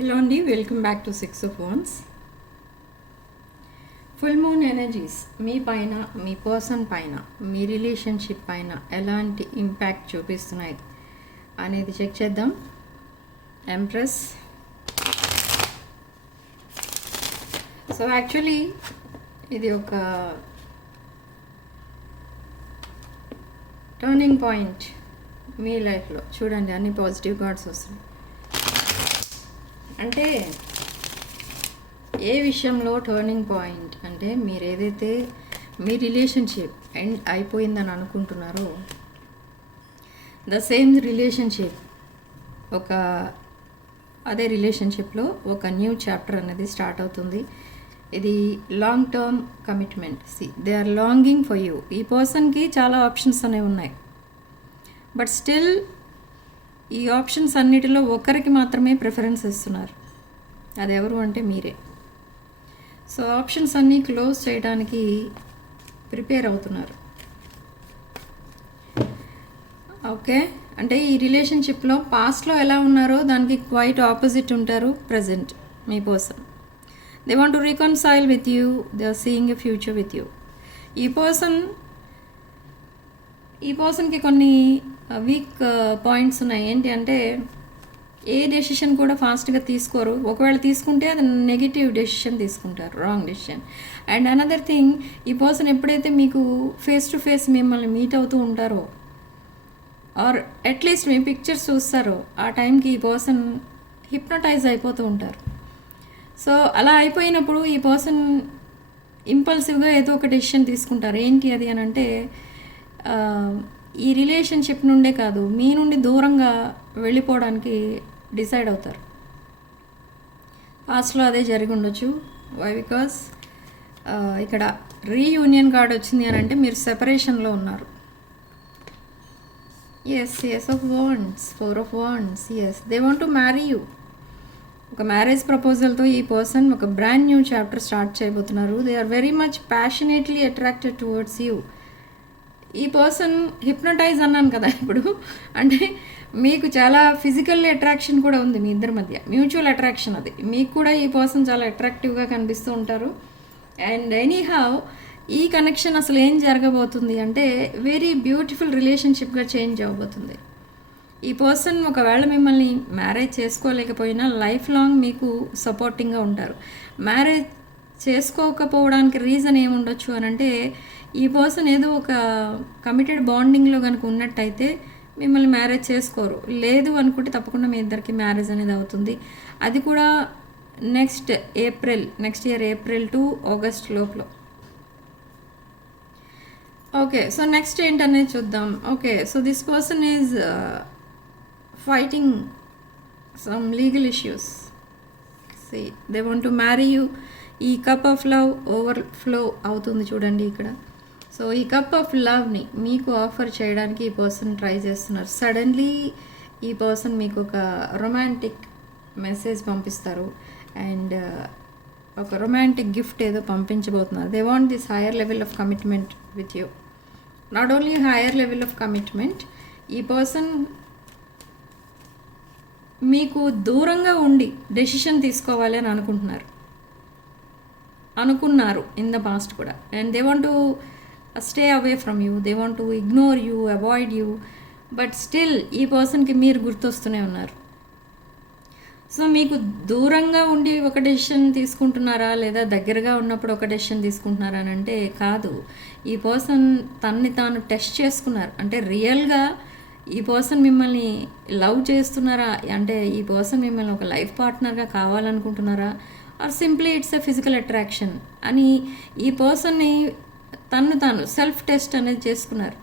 Hello అండి, welcome back to 6 of Wands. Full moon energies మీ పైన, మీ పర్సన్ పైన, మీ రిలేషన్షిప్ పైన ఎలాంటి ఇంపాక్ట్ చూపిస్తున్నాయి అనేది చెక్ చేద్దాం. ఎంప్రెస్. సో యాక్చువల్లీ ఇది ఒక టర్నింగ్ పాయింట్ మీ లైఫ్లో. చూడండి, అన్ని పాజిటివ్ కార్డ్స్ వస్తున్నాయి. అంటే ఏ విషయంలో టర్నింగ్ పాయింట్ అంటే మీరు ఏదైతే మీ రిలేషన్షిప్ ఎండ్ అయిపోయిందని అనుకుంటున్నారో ద సేమ్ రిలేషన్షిప్ అదే రిలేషన్షిప్లో ఒక న్యూ చాప్టర్ అనేది స్టార్ట్ అవుతుంది. ఇది long term commitment. They are longing for you. ఈ పర్సన్కి చాలా ఆప్షన్స్ అనేవి ఉన్నాయి, బట్ స్టిల్ ఈ ఆప్షన్స్ అన్నిటిలో ఒకరికి మాత్రమే ప్రిఫరెన్స్ ఇస్తున్నారు. అది ఎవరు అంటే మీరే. సో ఆప్షన్స్ అన్నీ క్లోజ్ చేయడానికి ప్రిపేర్ అవుతున్నారు. ఓకే, అంటే ఈ రిలేషన్షిప్లో పాస్ట్లో ఎలా ఉన్నారో దానికి క్వైట్ ఆపోజిట్ ఉంటారు ప్రజెంట్ మీ person. They want to reconcile with you. They are seeing a future with you. ఈ పర్సన్కి కొన్ని వీక్ పాయింట్స్ ఉన్నాయి. ఏంటి అంటే ఏ డెసిషన్ కూడా ఫాస్ట్గా తీసుకోరు. ఒకవేళ తీసుకుంటే అది నెగిటివ్ డెసిషన్ తీసుకుంటారు, wrong decision. And another thing, ఈ పర్సన్ ఎప్పుడైతే మీకు ఫేస్ టు ఫేస్ మిమ్మల్ని మీట్ అవుతూ ఉంటారో ఆర్ అట్లీస్ట్ మీ పిక్చర్స్ చూస్తారో ఆ టైంకి ఈ పర్సన్ హిప్నటైజ్ అయిపోతూ ఉంటారు. సో అలా అయిపోయినప్పుడు ఈ పర్సన్ ఇంపల్సివ్గా ఏదో ఒక డెసిషన్ తీసుకుంటారు. ఏంటి అది అని అంటే ఈ రిలేషన్షిప్ నుండే కాదు, మీ నుండి దూరంగా వెళ్ళిపోవడానికి డిసైడ్ అవుతారు. పాస్ట్లో అదే జరిగి ఉండొచ్చు. వై? బికాస్ ఇక్కడ రీయూనియన్ కార్డ్ వచ్చింది అని అంటే మీరు సెపరేషన్లో ఉన్నారు. Ace of wands, 4 of Wands. Yes, they want to marry you. ఒక మ్యారేజ్ ప్రపోజల్తో ఈ పర్సన్ ఒక బ్రాండ్ న్యూ చాప్టర్ స్టార్ట్ చేయబోతున్నారు. They are very much passionately attracted towards you. ఈ పర్సన్ హిప్నటైజ్ అన్నాను కదా ఇప్పుడు, అంటే మీకు చాలా ఫిజికల్ అట్రాక్షన్ కూడా ఉంది మీ ఇద్దరి మధ్య, మ్యూచువల్ అట్రాక్షన్. అది మీకు కూడా ఈ పర్సన్ చాలా అట్రాక్టివ్గా కనిపిస్తూ ఉంటారు. అండ్ ఎనీహౌ ఈ కనెక్షన్ అసలు ఏం జరగబోతుంది అంటే వెరీ బ్యూటిఫుల్ రిలేషన్షిప్గా చేంజ్ అవ్వబోతుంది. ఈ పర్సన్ ఒకవేళ మిమ్మల్ని మ్యారేజ్ చేసుకోలేకపోయినా లైఫ్ లాంగ్ మీకు సపోర్టింగ్గా ఉంటారు. మ్యారేజ్ చేసుకోకపోవడానికి రీజన్ ఏముండొచ్చు అని అంటే ఈ పర్సన్ ఏదో ఒక కమిటెడ్ బాండింగ్లో కనుక ఉన్నట్టయితే మిమ్మల్ని మ్యారేజ్ చేసుకోరు. లేదు అనుకుంటే తప్పకుండా మీ ఇద్దరికి మ్యారేజ్ అనేది అవుతుంది. అది కూడా next year April to August లోపల. ఓకే, సో నెక్స్ట్ ఏంటనేది చూద్దాం. Okay, so this person is fighting some legal issues. They want to marry you. ఈ కప్ ఆఫ్ లవ్ ఓవర్ఫ్లో అవుతుంది చూడండి ఇక్కడ. సో ఈ కప్ ఆఫ్ లవ్ని మీకు ఆఫర్ చేయడానికి ఈ పర్సన్ ట్రై చేస్తున్నారు. సడన్లీ ఈ పర్సన్ మీకు ఒక రొమాంటిక్ మెసేజ్ పంపిస్తారు అండ్ ఒక రొమాంటిక్ గిఫ్ట్ ఏదో పంపించబోతున్నారు. They want this higher level of commitment with you. Not only higher level of commitment, ఈ పర్సన్ మీకు దూరంగా ఉండి డెసిషన్ తీసుకోవాలి అని అనుకున్నారు ఇన్ ద పాస్ట్ కూడా. And they want to stay away from you. They want to ignore you, avoid you. But still ఈ పర్సన్కి మీరు గుర్తొస్తూనే ఉన్నారు. సో మీకు దూరంగా ఉండి ఒక డెసిషన్ తీసుకుంటున్నారా లేదా దగ్గరగా ఉన్నప్పుడు ఒక డెసిషన్ తీసుకుంటున్నారా అని అంటే కాదు. ఈ పర్సన్ తన్ని తాను టెస్ట్ చేసుకున్నారు. అంటే రియల్గా ఈ పర్సన్ మిమ్మల్ని లవ్ చేస్తున్నారా, అంటే ఈ పర్సన్ మిమ్మల్ని ఒక లైఫ్ పార్ట్నర్గా కావాలనుకుంటున్నారా, or simply it's a physical attraction అని ఈ పర్సన్ని తాను సెల్ఫ్ టెస్ట్ అనేది చేసుకున్నారు.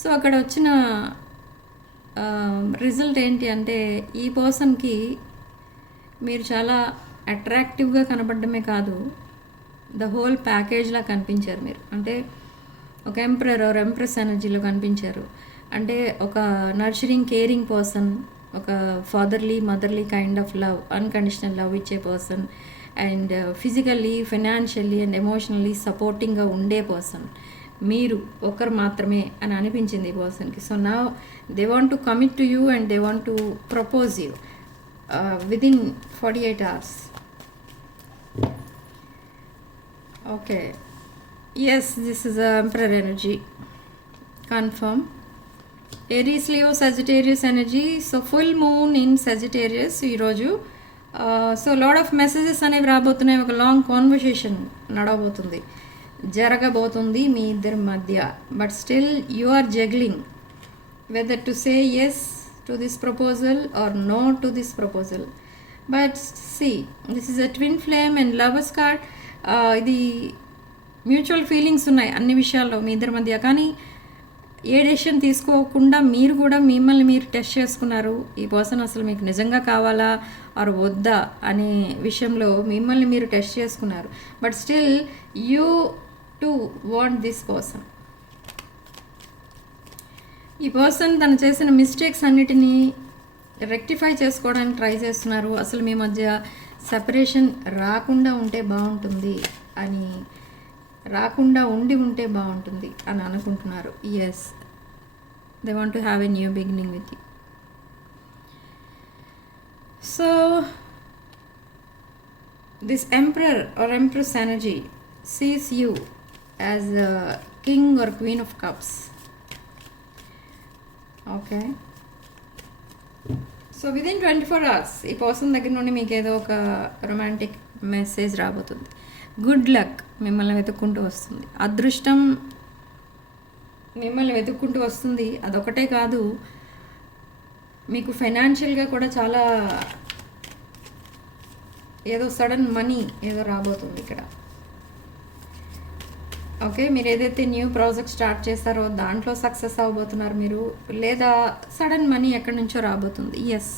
సో అక్కడ వచ్చిన రిజల్ట్ ఏంటి అంటే ఈ పర్సన్కి మీరు చాలా అట్రాక్టివ్గా కనపడమే కాదు, ద హోల్ ప్యాకేజ్లా కనిపించారు మీరు. అంటే ఒక ఎంపరర్ ఆర్ ఎంప్రెస్ ఎనర్జీలో కనిపించారు. అంటే ఒక నర్చరింగ్, కేరింగ్ పర్సన్, ఒక fatherly, motherly kind of love, unconditional love ఇచ్చే person, and physically, financially and emotionally సపోర్టింగ్గా ఉండే పర్సన్ మీరు ఒకరు మాత్రమే అని అనిపించింది ఈ పర్సన్కి. సో నా they want to commit to you and they want to propose you. Within 48 hours. Okay, yes, this is a emperor energy. Confirm. Aries, Leo, Sagittarius energy. So full moon in Sagittarius ఈరోజు. So lot of messages అనేవి రాబోతున్నాయి. ఒక long conversation నడవబోతుంది, జరగబోతుంది మీ ఇద్దరి మధ్య. But still you are juggling whether to say yes to this proposal or no to this proposal. But see, this is a twin flame and lovers card. ఇది mutual feelings ఉన్నాయి అన్ని విషయాల్లో మీ ఇద్దరి మధ్య. కానీ ఏ డెసిషన్ తీసుకోకుండా మీరు కూడా మిమ్మల్ని మీరు టెస్ట్ చేసుకున్నారు. ఈ పర్సన్ అసలు మీకు నిజంగా కావాలా ఆర్ వద్దా అనే విషయంలో మిమ్మల్ని మీరు టెస్ట్ చేసుకున్నారు. But still you to want this person. ఈ పర్సన్ తను చేసిన మిస్టేక్స్ అన్నిటినీ రెక్టిఫై చేసుకోవడానికి ట్రై చేస్తున్నారు. అసలు మీ మధ్య సెపరేషన్ రాకుండా ఉంటే బాగుంటుంది అని, రాకుండా ఉంటే బాగుంటుంది అని అనుకుంటున్నారు. Yes, they want to have a new beginning with you. So this emperor or empress energy sees you as a king or queen of cups. Okay, so within 24 hours ఈ పర్సన్ దగ్గర నుండి మీకు ఏదో ఒక రొమాంటిక్ మెసేజ్ రాబోతుంది. Good luck మిమ్మల్ని వెతుక్కుంటూ వస్తుంది. అదృష్టం మిమ్మల్ని వెతుక్కుంటూ వస్తుంది. అదొకటే కాదు, మీకు ఫైనాన్షియల్గా కూడా చాలా ఏదో సడన్ మనీ ఏదో రాబోతుంది ఇక్కడ. ఓకే, మీరు ఏదైతే న్యూ ప్రాజెక్ట్ స్టార్ట్ చేస్తారో దాంట్లో సక్సెస్ అవ్వబోతున్నారు మీరు, లేదా సడన్ మనీ ఎక్కడి నుంచో రాబోతుంది. Yes,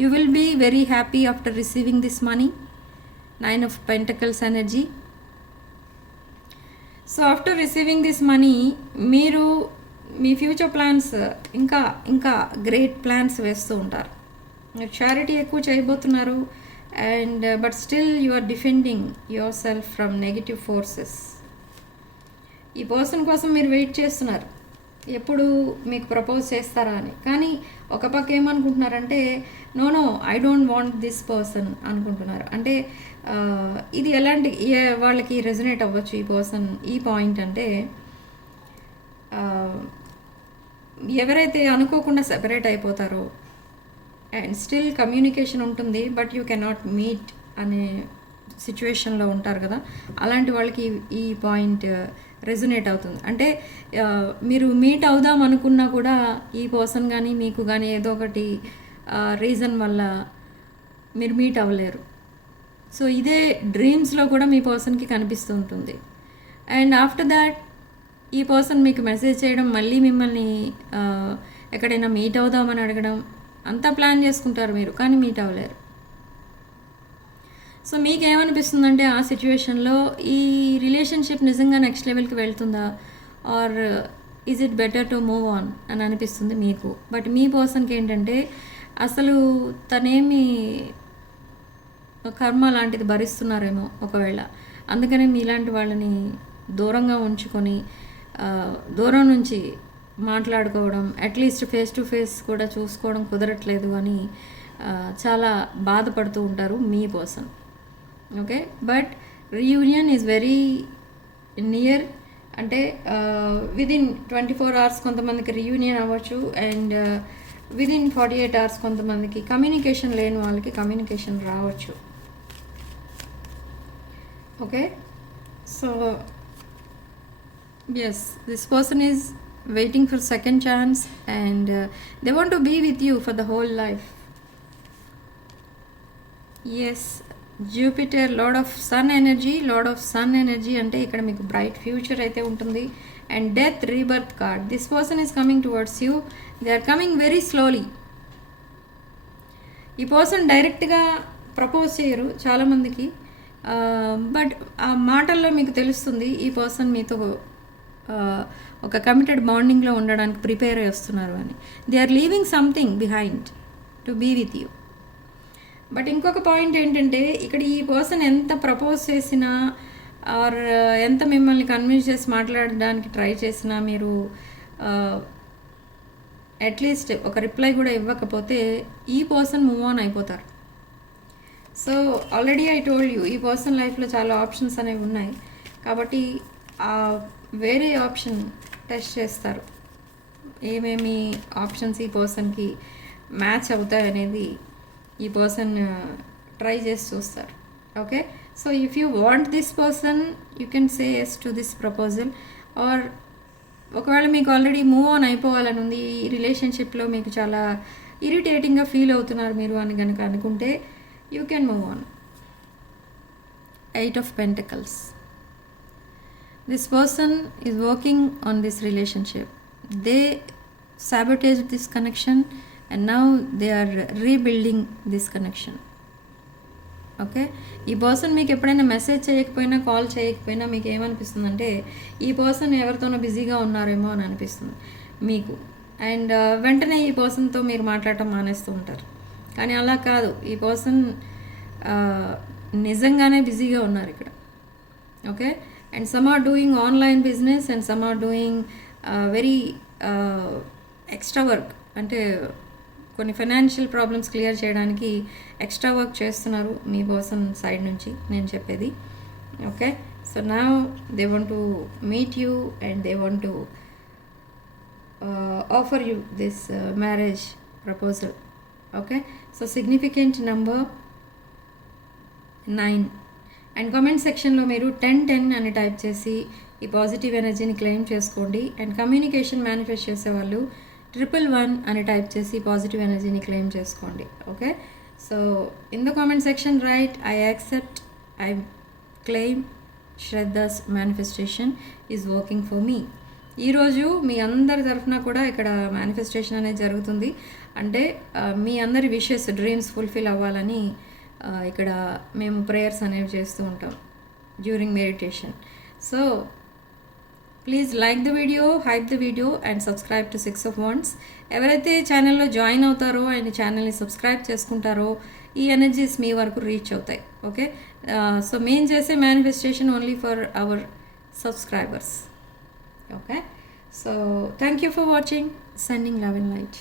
you will be very happy after receiving this money. 9 of Pentacles energy. So after receiving this money మీరు మీ ఫ్యూచర్ ప్లాన్స్ ఇంకా గ్రేట్ ప్లాన్స్ వేస్తూ ఉంటారు. మీరు చారిటీ ఎక్కువ చేయబోతున్నారు. And but still you are defending yourself from negative forces. ఈ person కోసం మీరు వెయిట్ చేస్తున్నారు, ఎప్పుడు మీకు ప్రపోజ్ చేస్తారా అని. కానీ ఒక పక్క ఏమనుకుంటున్నారంటే, no I don't want this person అనుకుంటున్నారు. అంటే ఇది ఎలాంటి వాళ్ళకి రెజొనేట్ అవ్వచ్చు ఈ పర్సన్ ఈ పాయింట్ అంటే, ఎవరైతే అనుకోకుండా సెపరేట్ అయిపోతారో అండ్ స్టిల్ కమ్యూనికేషన్ ఉంటుంది బట్ యూ కెనాట్ మీట్ అనే సిచ్యువేషన్లో ఉంటారు కదా, అలాంటి వాళ్ళకి ఈ పాయింట్ రెజొనేట్ అవుతుంది. అంటే మీరు మీట్ అవుదాం అనుకున్నా కూడా ఈ పర్సన్ కానీ మీకు కానీ ఏదో ఒకటి రీజన్ వల్ల మీరు మీట్ అవ్వలేరు. సో ఇదే డ్రీమ్స్లో కూడా మీ పర్సన్కి కనిపిస్తూ ఉంటుంది. అండ్ ఆఫ్టర్ దాట్ ఈ పర్సన్ మీకు మెసేజ్ చేయడం, మళ్ళీ మిమ్మల్ని ఎక్కడైనా మీట్ అవుదామని అడగడం, అంతా ప్లాన్ చేసుకుంటారు మీరు, కానీ మీట్ అవ్వలేరు. సో మీకేమనిపిస్తుందంటే ఆ సిచ్యువేషన్లో ఈ రిలేషన్షిప్ నిజంగా నెక్స్ట్ లెవెల్కి వెళ్తుందా or is it better to move on అని అనిపిస్తుంది మీకు. బట్ మీ పర్సన్కి ఏంటంటే అసలు తనేమి కర్మ లాంటిది భరిస్తున్నారేమో ఒకవేళ, అందుకనే మీలాంటి వాళ్ళని దూరంగా ఉంచుకొని దూరం నుంచి మాట్లాడుకోవడం, అట్లీస్ట్ ఫేస్ టు ఫేస్ కూడా చూసుకోవడం కుదరట్లేదు అని చాలా బాధపడుతూ ఉంటారు మీ person. Okay, but reunion is very near. అంటే విదిన్ 24 hours కొంతమందికి రీయూనియన్ అవ్వచ్చు, అండ్ విదిన్ 48 hours కొంతమందికి కమ్యూనికేషన్ లేని వాళ్ళకి కమ్యూనికేషన్ రావచ్చు. Okay, so yes, this person is waiting for second chance and they want to be with you for the whole life. Yes, Jupiter, Lord of Sun energy అంటే ఇక్కడ మీకు bright future అయితే ఉంటుంది. And death rebirth card. This person is coming towards you. They are coming very slowly. ఈ person డైరెక్ట్గా propose చేయరు చాలామందికి, but ఆ మాటల్లో మీకు తెలుస్తుంది ఈ పర్సన్ మీతో ఒక కమిటెడ్ బాండింగ్లో ఉండడానికి ప్రిపేర్ చేస్తున్నారు అని. They are leaving something behind to be with you. But ఇంకొక పాయింట్ ఏంటంటే, ఇక్కడ ఈ పర్సన్ ఎంత ప్రపోజ్ చేసినా ఆర్ ఎంత మిమ్మల్ని కన్విన్స్ చేసి మాట్లాడడానికి ట్రై చేసినా మీరు అట్లీస్ట్ ఒక రిప్లై కూడా ఇవ్వకపోతే ఈ పర్సన్ మూవ్ ఆన్ అయిపోతారు. So already I told you, ఈ పర్సన్ లైఫ్లో చాలా ఆప్షన్స్ అనేవి ఉన్నాయి. కాబట్టి ఆ వేరే ఆప్షన్ టెస్ట్ చేస్తారు. ఏమేమి ఆప్షన్స్ ఈ పర్సన్కి మ్యాచ్ అవుతాయి అనేది ఈ పర్సన్ ట్రై చేసి చూస్తారు. Okay, so if you want this person you can say yes to this proposal. Or ఒకవేళ మీకు ఆల్రెడీ మూవ్ ఆన్ అయిపోవాలని ఉంది, ఈ రిలేషన్షిప్లో మీకు చాలా ఇరిటేటింగ్గా ఫీల్ అవుతున్నారు మీరు అని కనుక అనుకుంటే you can move on. 8 of Pentacles. This person is working on this relationship. They sabotaged this connection and now they are rebuilding this connection. Okay, ఈ పర్సన్ మీకు ఎప్పుడైనా మెసేజ్ చేయకపోయినా కాల్ చేయకపోయినా మీకు ఏమనిపిస్తుందంటే ఈ పర్సన్ ఎవరితోనో బిజీగా ఉన్నారేమో అని అనిపిస్తుంది మీకు. అండ్ వెంటనే ఈ పర్సన్తో మీరు మాట్లాడటం మానేస్తూ ఉంటారు. కానీ అలా కాదు, ఈ పర్సన్ నిజంగానే బిజీగా ఉన్నారు ఇక్కడ. Okay, and some are doing online business and some are doing very extra work. అంటే కొన్ని ఫైనాన్షియల్ ప్రాబ్లమ్స్ క్లియర్ చేయడానికి ఎక్స్ట్రా వర్క్ చేస్తున్నారు మీ పర్సన్ సైడ్ నుంచి నేను చెప్పేది. Okay, so now they want to meet you and they want to offer you this marriage proposal. Okay, so significant number 9. And comment సెక్షన్లో మీరు 10 అని టైప్ చేసి ఈ పాజిటివ్ ఎనర్జీని క్లెయిమ్ చేసుకోండి. అండ్ కమ్యూనికేషన్ మేనిఫెస్ట్ చేసేవాళ్ళు 111 అని టైప్ చేసి పాజిటివ్ ఎనర్జీని క్లెయిమ్ చేసుకోండి. Okay, so in the comment section right I accept, I claim Shraddha's manifestation is working for me. ఈరోజు మీ అందరి తరఫున కూడా ఇక్కడ మేనిఫెస్టేషన్ అనేది జరుగుతుంది. అంటే మీ అందరి విషెస్ డ్రీమ్స్ ఫుల్ఫిల్ అవ్వాలని ఇక్కడ మేము ప్రేయర్స్ అనేవి చేస్తూ ఉంటాం during meditation. So please like the video, hype the video and subscribe to 6 of Wands. ఎవరైతే ఛానల్లో జాయిన్ అవుతారో అండ్ ఛానల్ని సబ్స్క్రైబ్ చేసుకుంటారో ఈ ఎనర్జీస్ మీ వరకు రీచ్ అవుతాయి. ఓకే, సో మేము చేసే manifestation only for our subscribers. Okay, so thank you for watching. Sending love and light.